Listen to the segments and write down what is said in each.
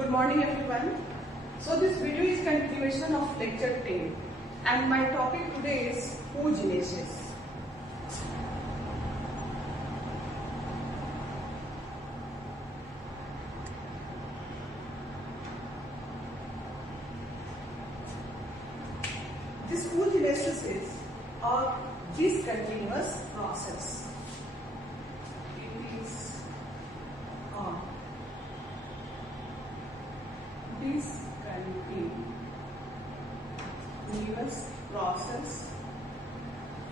Good morning everyone. So this video is continuation of lecture 10 and my topic today is oogenesis. This oogenesis is a discontinuous process. It is a discontinuous process,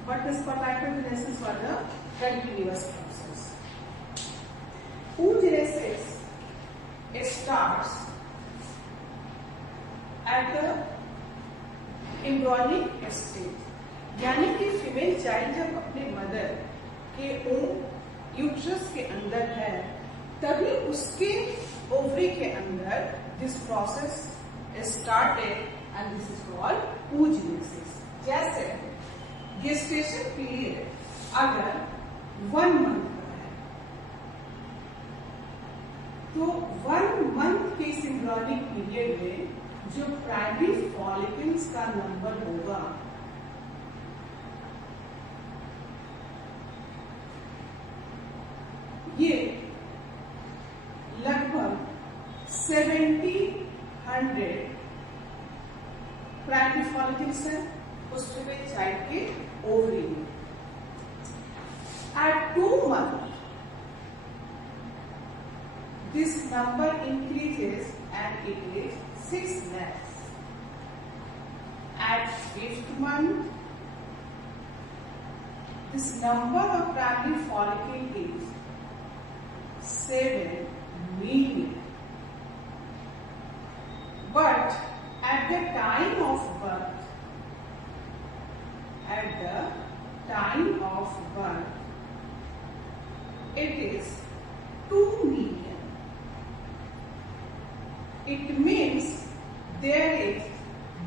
but the spermatogenesis was a continuous process. Oogenesis starts at the embryonic stage, यानी कि female child जब अपने मदर के यूट्रस के अंदर है तभी उसके ओवरी के अंदर this process started and this is called oogenesis. जैसे गेस्टेशन पीरियड अगर 1 मंथ का है तो 1 मंथ के एम्ब्रियोनिक पीरियड में जो प्राइमरी फॉलिकल्स का नंबर होगा ये लगभग 70-100 प्राइमरी फॉलिकल्स है उस फीमेल चाइल्ड के ओवरी में. At 2 months, this number increases and it is 6 lakhs. At 5th month, this number of primary follicle is 7 million. But at the time of birth, it is 2 million. It means there is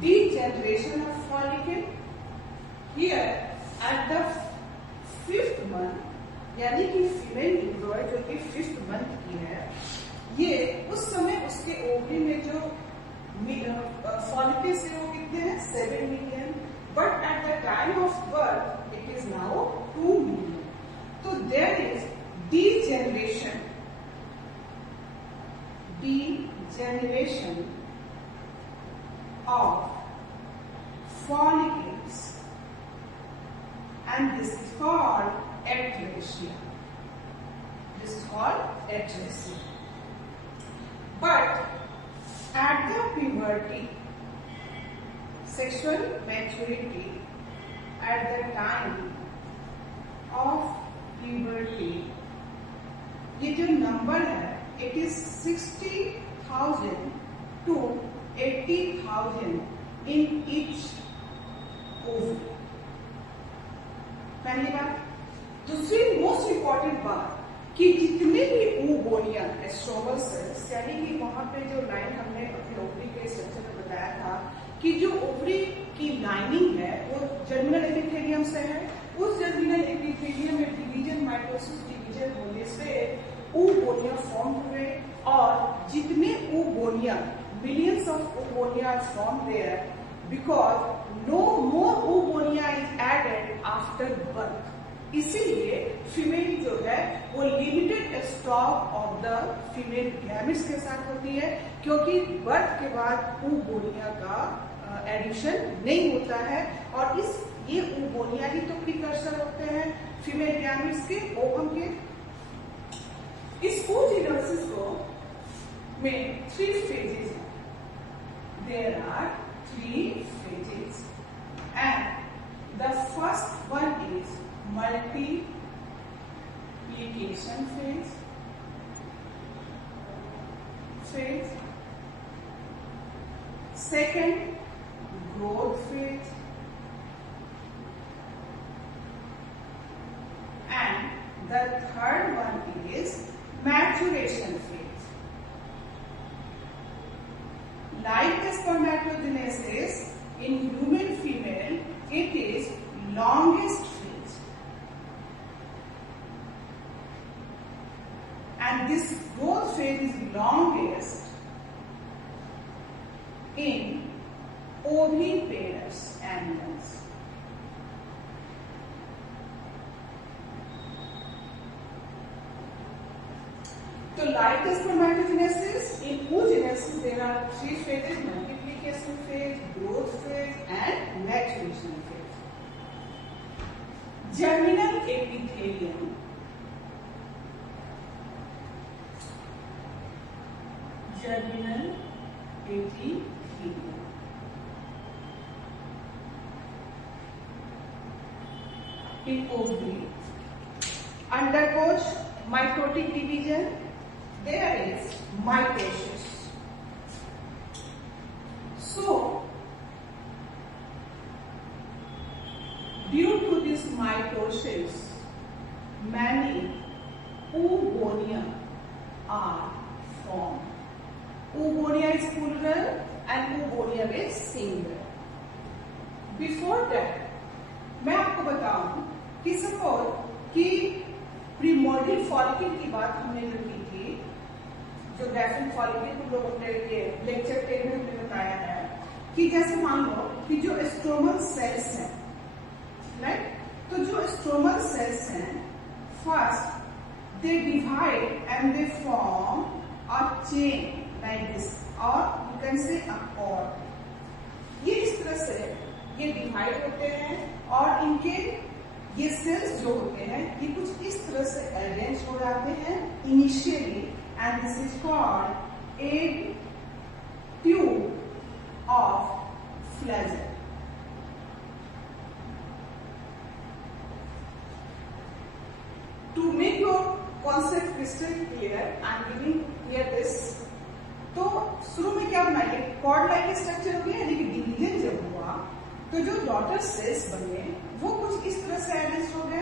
degeneration of follicle. Here at the 5th month, यानी कि फीमेल एम्ब्रॉय जो कि 5th month की है, ये उस समय उसके ओवरी में जो फॉलिकल्स है वो कितने हैं 7 million, but at the time of birth it is now 2 million. तो there is degeneration of follicles and this is called atresia. But at the puberty, sexual maturity, at the time of puberty, ये जो नंबर है it is 60,000 to 80,000 in each ovary. पहली बात. दूसरी most important बात कि जितने भी oogonia एस्ट्रोमल सेल्स, यानी कि वहां पे जो लाइन हमने अपने ओवरी के स्ट्रक्चर में बताया था कि जो ओवरी की लाइनिंग है वो जर्मिनल एपिथेलियम से है. उस जर्मिनल एपिथेलियम में डिवीजन माइटोसिस डिवीजन होने से oogonia फॉर्म हुए और जितने oogonia, millions of oogonia are formed there because no more oogonia is added after birth. इसीलिए फीमेल जो है वो limited stock of the female gametes के साथ होती है क्योंकि बर्थ के बाद oogonia का एडिशन नहीं होता है और ये oogonia ही तो प्रीकर्सर होते हैं फीमेल गैमेट्स के, ओवम के. इस oogenesis को में 3 phases हैं. There are 3 phases and the first one is multiplication phase. Second, growth phase, and the third one is maturation phase. Like the spermatogenesis in human female, it is longest phase. And this growth phase is longest is spermatogenesis? In oogenesis, there are three phases: multiplication phase, growth phase, and maturation phase. Germinal epithelium. Germinal epithelium. In ovary undergoes mitotic division. There is mitosis. So, due to this mitosis, many oogonia are formed. Oogonia is plural and oogonia is singular. Before that, मैं आपको बताऊं कि सपोज कि primordial follicle की बात हमने जो की थी, जो ग्राफिन फॉलिकल को लोग अपने लेक्चर 10 में हमने बताया है कि जैसे मान लो कि जो स्ट्रोमल सेल्स हैं, राइट, तो जो स्ट्रोमल सेल्स हैं, first they divide and they form a chain like this, और you can say a cord. ये इस तरह से ये डिवाइड होते हैं और इनके ये सेल्स जो होते हैं ये कुछ इस तरह से अरेंज हो जाते हैं initially, and this is called a tube of Pfluger. To make your concept crystal clear, I am giving here this. तो शुरू में क्या बनाइए, कॉर्ड लाइक स्ट्रक्चर हो गया, यानी कि डिवीजन जब हुआ तो जो डॉटर सेल्स बने वो कुछ इस तरह से अरेंज हो गए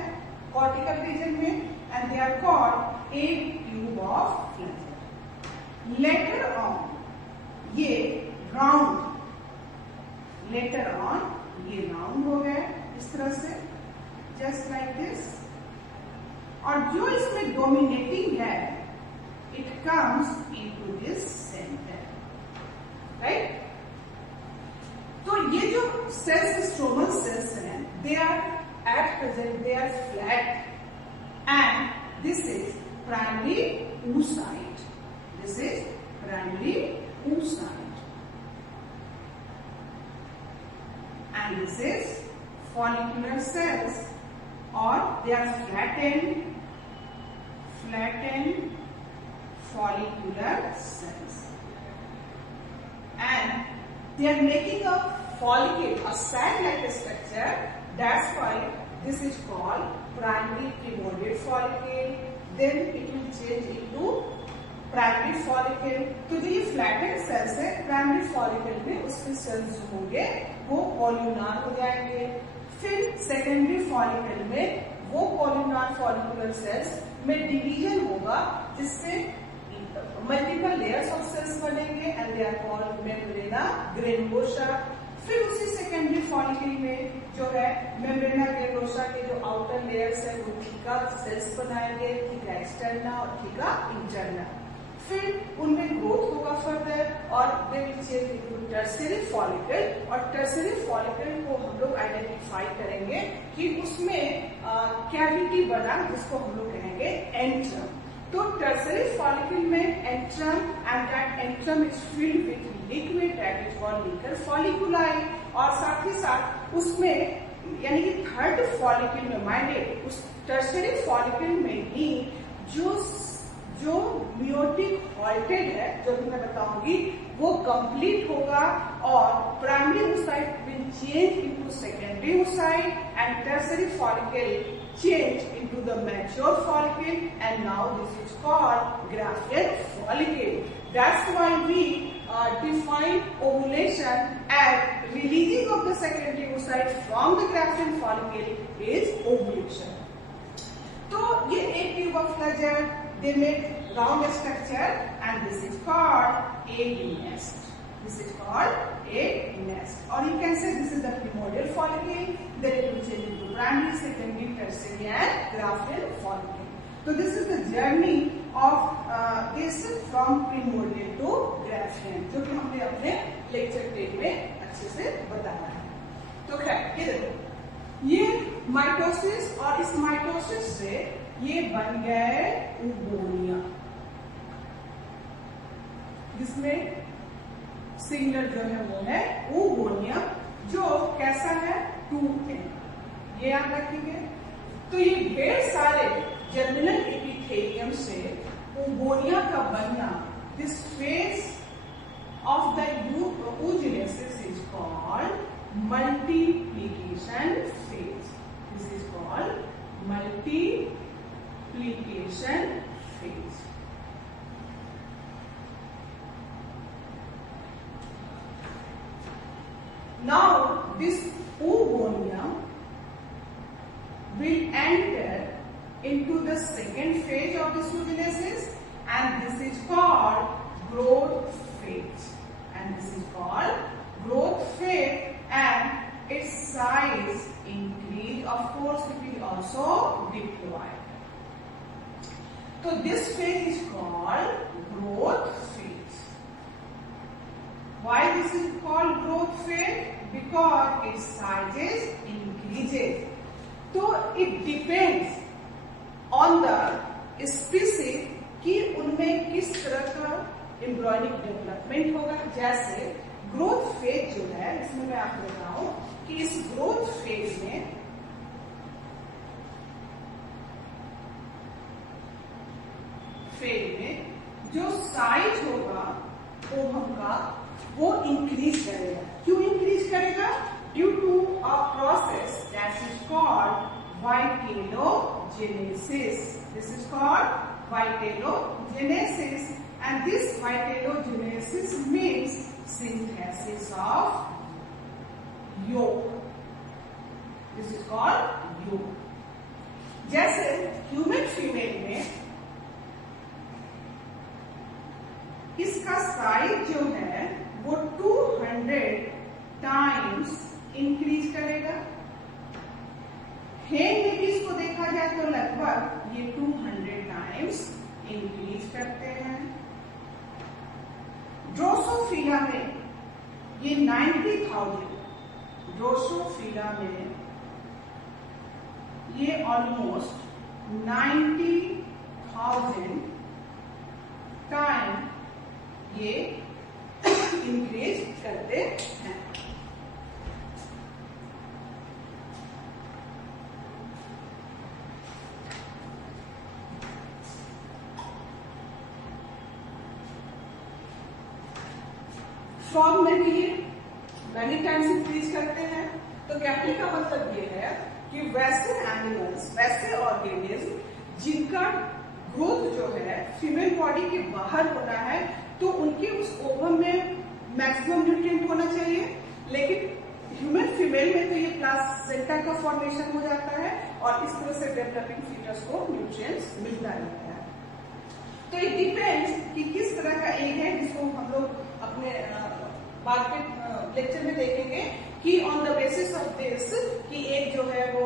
कॉर्टिकल रीजन में, and they are called a tube of Pfluger. Later on ये राउंड, लेटर ऑन ये राउंड हो गए इस तरह से, जस्ट लाइक दिस. और जो इसमें डोमिनेटिंग है, it comes into this centre, right. तो ये जो सेल्स, स्ट्रोमल सेल्स हैं, they are at present they are flat, and this is primary oocyte. This is primary oocyte, and this is follicular cells, or they are flattened follicular cells, and they are making a follicle, a sac-like structure. That's why this is called primary primordial follicle. Then it will change into primary follicle. तो जो ये flatted sales है primary follicle में, उसके सेल्स जो होंगे वो कॉल्यूनार हो जाएंगे. फिर सेकेंडरी फॉलिकल में वो कॉल्यूनार फॉलिकुलर सेल्स में डिवीजन होगा, जिससे मल्टीपल लेयर्स ऑफ सेल्स बनेंगे, and they are called membrana granulosa. फिर उसी सेकेंडरी फॉलिकल में जो है मेम्ब्रेना ग्रेनुलोसा के जो आउटर लेयर्स है वो थीका सेल्स बनाएंगे, थीका एक्सटर्ना और थीका इंटरना. फिर उनमें ग्रोथ होगा फर्दर, और they will change into tertiary follicle. और टर्शियरी फॉलिकल को हम लोग आइडेंटिफाई करेंगे कि उसमें कैविटी बना, जिसको हम लोग कहेंगे एंट्रम. तो टर्शियरी फॉलिकल में antrum, and that antrum is filled with liquid that is called liquor folliculi. और साथ ही साथ उसमें यानी कि थर्ड फॉलिकल में, माइंडेड उस टर्शियरी फॉलिकल में ही जो मियोटिक हॉल्टेड है, जो भी मैं बताऊंगी, वो कंप्लीट होगा, और primary oocyte will change into secondary oocyte, and tertiary follicle change into the mature follicle, and now this is called Graafian follicle. That's why we define ovulation as releasing of the secondary oocyte from the Graafian follicle is ovulation. So ये एक tube of flagella, they make round structure, and this is called egg nest. This is called egg nest, or you can say this is the primordial follicle. Then it will change into primary, secondary, tertiary, and Graafian follicle. So this is the journey of this from primordial to Graafian, जो कि हमने अपने लेक्चर 10 में अच्छे से बताया है. तो खैर ये देखो, ये माइटोसिस, और इस माइटोसिस से ये बन गए oogonia. जिसमें सिंगुलर जो है वो है oogonia, जो कैसा है 2n, ये याद रखेंगे। तो ये ढेर सारे जर्मिनल एपिथेलियम से oogonia का बनना, this phase of the oogenesis is called multiplication phase. This is called multiplication phase. Now this oogonia will enter into the second phase of this oogenesis, and this is called growth phase. And this is called growth phase, and its size increase, of course it will also deploy. So this phase is called growth phase. Why this is called growth phase? Because its sizes increases. So it depends on the species कि उनमें किस तरह का embryonic development होगा। जैसे growth phase जो है, इसमें मैं आपको बताऊं कि इस ग्रोथ फेज में जो साइज होगा ओवम का वो इंक्रीज करेगा। क्यों इंक्रीज करेगा? Due to a process that is called vitellogenesis. This is called vitellogenesis, and this vitellogenesis means synthesis of yolk. This is called yolk. जैसे ह्यूमन फीमेल में इसका साइज जो है वो 200 टाइम्स इंक्रीज करेगा। हेन में भी इसको देखा जाए तो लगभग ये 200 टाइम्स इंक्रीज करते हैं। ड्रोसोफिला में ये 90,000, ड्रोसोफिला में ये ऑलमोस्ट 90,000 टाइम ये इंक्रीज करते हैं। फ्रॉग में भी ये मैनी टाइम्स इंक्रीज करते हैं। तो कहने का मतलब ये है कि वैसे एनिमल्स, वैसे ऑर्गेनिज्म जिनका ग्रोथ जो है फीमेल बॉडी के बाहर होना है, तो उनके उस ओवम में मैक्सिमम न्यूट्रिएंट होना चाहिए। लेकिन ह्यूमन फीमेल में तो ये प्लासेंटा का फॉर्मेशन हो जाता है और इस तरह से डेवलपिंग फीटस को न्यूट्रिएंट्स मिलता रहता है। तो इट डिपेंड्स कि किस तरह का एग है, जिसको हम लोग अपने बाद के लेक्चर में देखेंगे कि on the basis of this कि एक जो है वो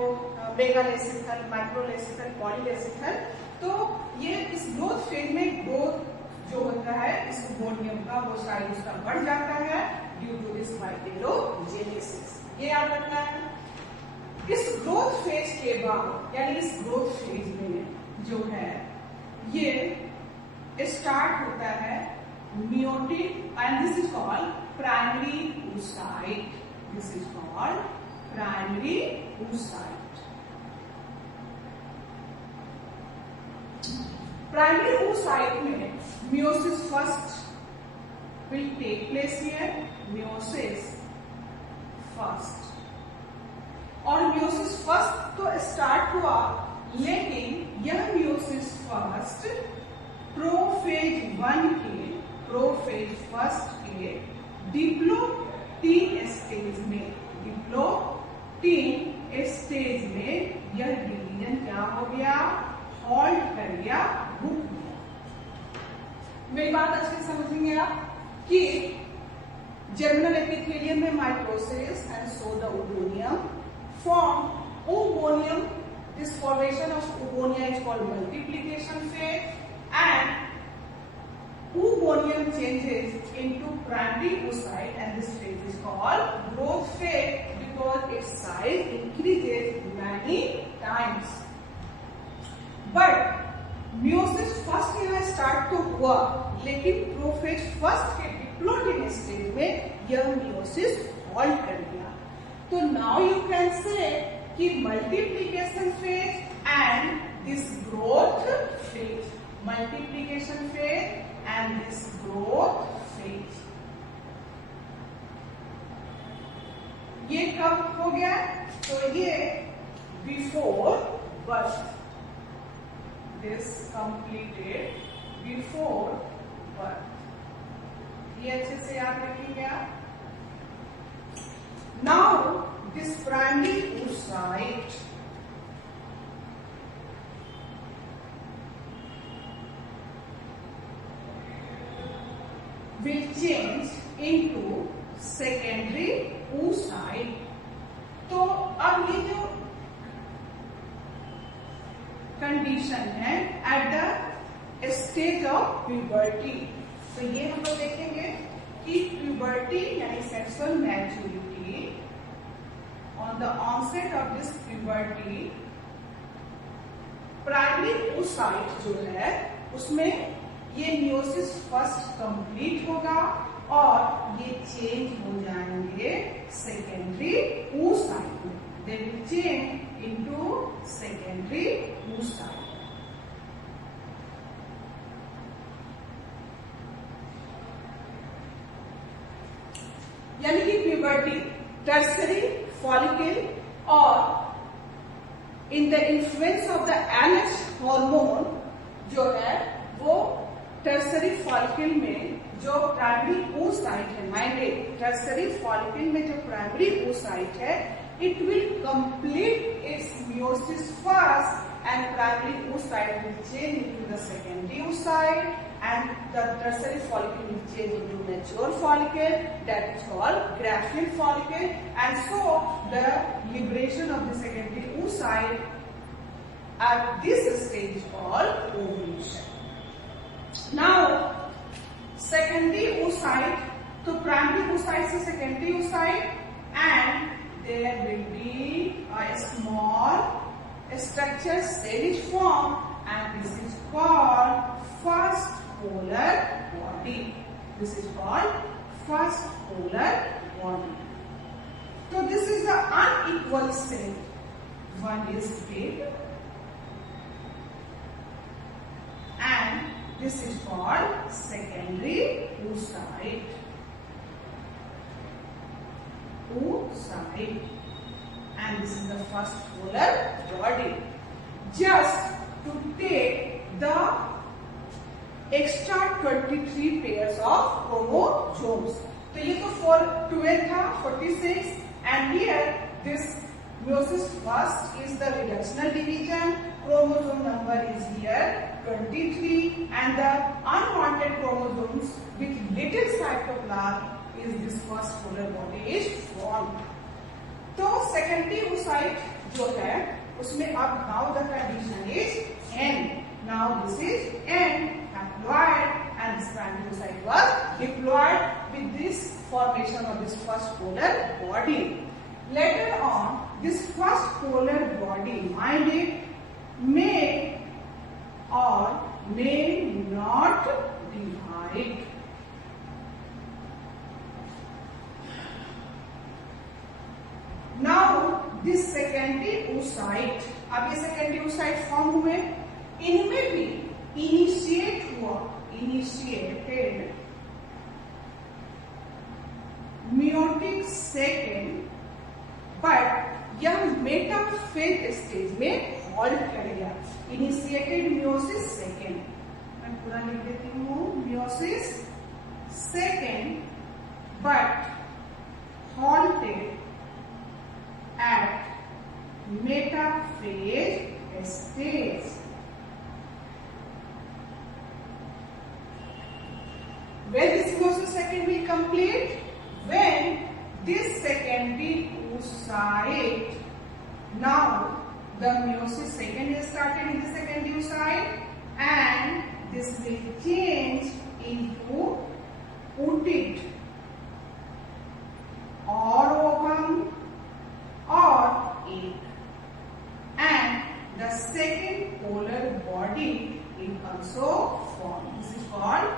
मेगालेसिकल, माइक्रोलेसिकल, पॉलीलेसिकल। तो ये इस ग्रोथ फेज में ग्रोथ जो होता है इस oogonia का वो साइज उसका बढ़ जाता है ड्यू टू दिस वाइटेलोजेनेसिस। ये याद रखना है। इस ग्रोथ फेज के बाद यानी इस ग्रोथ फेज में जो है ये स्टार्ट होता है meiotic, and this is called primary oocyte. This is called primary oocyte. Primary oocyte में meiosis first will take place here. Meiosis first, और meiosis first तो स्टार्ट हुआ, लेकिन यह meiosis first प्रोफेज 1 के, प्रोफेज फर्स्ट के डिप्लोटीन स्टेज में, diplotene stage में यह डिवीजन क्या हो गया? हॉल्ट कर गया, रुक गया। मेरी बात अच्छे से समझेंगे आप कि जर्मिनल एपिथेलियम में microcells and so the oogonia form oogonium. This formation of oogonia is called multiplication phase, and oogonium changes into primary oocyte, and this phase is called growth phase because its size increases many times. But meiosis first यहाँ start तो हुआ, लेकिन prophase first के diploid stage में यह meiosis halt कर गया। तो नाउ यू कैन से कि multiplication phase and this growth phase, multiplication phase and this growth phase, ये कब हो गया? तो ये before birth, this completed before birth, ये अच्छे से याद रखिएगा। Now this primary oocyte will change into secondary oocyte। तो अब ये जो कंडीशन है at the stage of puberty, तो ये हम लोग देखेंगे कि प्यूबर्टी यानी sexual maturity, on the onset of this puberty primary oocyte जो है उसमें ये मियोसिस फर्स्ट कंप्लीट होगा और ये चेंज हो जाएंगे सेकेंडरी oocyte में, they will change into secondary oocyte। यानी कि प्यूबर्टी, टर्सरी फॉलिकल और in the influence of the NH hormone जो है वो टर्सरी फॉलिकल में जो प्राइमरी oocyte है, माइंडेड टर्सरी फॉलिकल में जो प्राइमरी oocyte है, it will complete its meiosis first and primary oocyte will change into the secondary oocyte and the tertiary follicle will change into mature follicle, that is called Graafian follicle, and so the liberation of the secondary oocyte at this stage is called ovulation. Now secondary oocyte, so primary oocyte से secondary oocyte and there will be a small structure cell is formed and this is called first polar body. This is called first polar body. So this is the unequal cell. One is big and this is called secondary oocyte. Oocyte, and this is the first polar body. Just to take the extra 23 pairs of chromosomes. तो ये तो 12 था, 46, and here this meiosis first is the reductional division. Chromosome number is here 23, and the unwanted chromosomes with little cytoplasm is this first polar body is formed. तो secondary oocyte जो है उसमें अब now the condition is N. Now this is N haploid and this primary oocyte was diploid with this formation of this first polar body. Later on, this first polar body may or may not divide. Now this secondary oocyte, अब ये secondary oocyte form हुए, इनमें भी initiated meiotic second, but यह metaphase stage में हॉल्ट कर गया। Initiated meiosis second, मैं पूरा लिख देती हूँ, meiosis second but halted at metaphase stage. When this meiosis second will complete, when this secondary oocyte, now the meiosis second is started in the secondary oocyte and this will change into oocyte or ovum or egg, and the second polar body will also form. This is called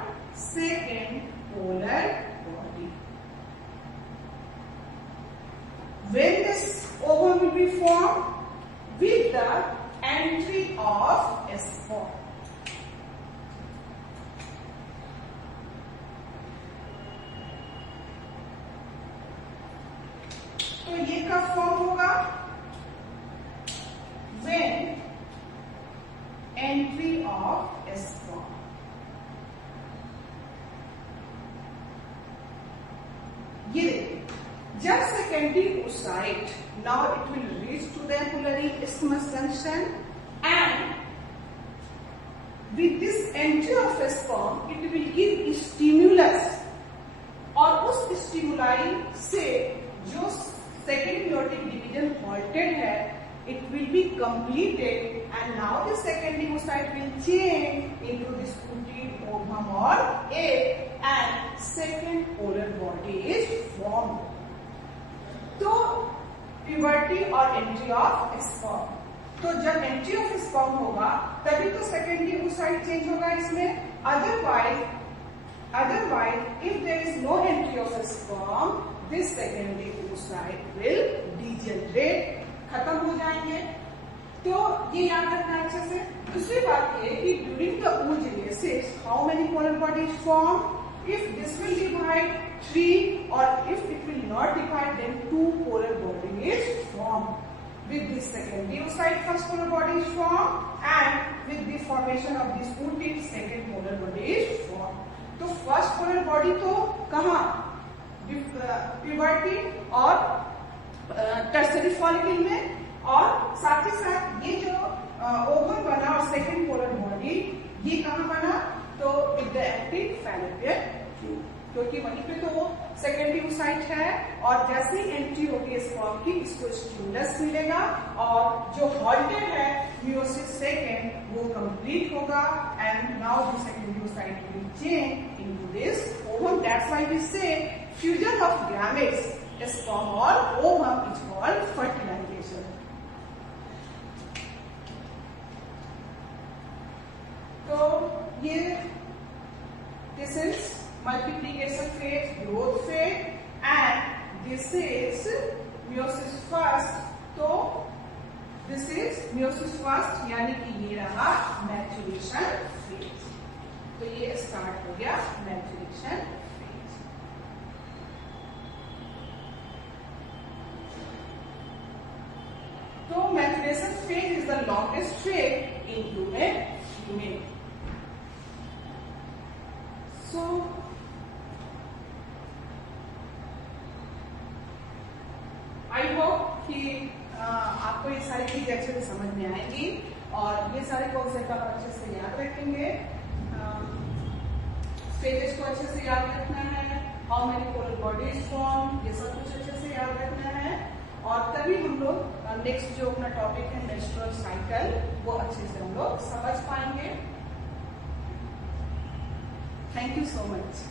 कब फॉर्म होगा? when entry of sperm. ये देखिए, जब secondary oocyte now it will reach to the ampullary isthmus junction and with this entry of sperm it will give stimulus और उस स्टिमुलाई से जो second meiotic division halted है it will be completed and now the secondary oocyte will change into this oocyte ovum or egg and second polar body is formed. तो puberty और entry of sperm, तो जब entry of sperm होगा तभी तो secondary oocyte change होगा इसमें, otherwise if there is no entry of sperm this secondary oocyte will degenerate, खत्म हो जाएंगे। तो ये याद रखना अच्छे से। दूसरी बात ये कि during the oogenesis how many polar bodies form? If this will divide 3 और if it will not divide then 2 polar bodies form. With this secondary oocyte first polar body is form and with the formation of this oocyte second polar body is form. तो first polar body तो कहाँ? प्यूबर्टी और tertiary follicle में, और साथ ही साथ ये जो ओवम बना और सेकेंड पोलर बॉडी ये कहाँ बना? तो with the active fallopian tube, क्योंकि वहीं पे तो वो सेकेंडरी oocyte है और जैसे ही एंट्री होगी स्पर्म की इसको स्टिमुलस मिलेगा और जो halted है meiosis सेकेंड वो कंप्लीट होगा and now the secondary oocyte will change into this ovum. That's why we say fusion of gametes sperm or ovum is called fertilization. तो ये this is multiplication phase, growth phase and this is meiosis first. तो this is meiosis first यानी कि ये रहा maturation phase. तो ये स्टार्ट हो गया maturation phase. तो maturation phase is the longest phase in human female. So I hope कि आपको ये सारी चीजें अच्छे से समझ में आएंगी और ये सारे कॉन्सेप्ट आप अच्छे से याद रखेंगे। स्टेजेस को अच्छे से याद रखना है, how many polar bodies form, ये सब कुछ अच्छे से याद रखना है और तभी हम लोग नेक्स्ट जो अपना टॉपिक है मेंस्ट्रुअल साइकिल वो अच्छे से हम लोग समझ पाएंगे। Thank you so much.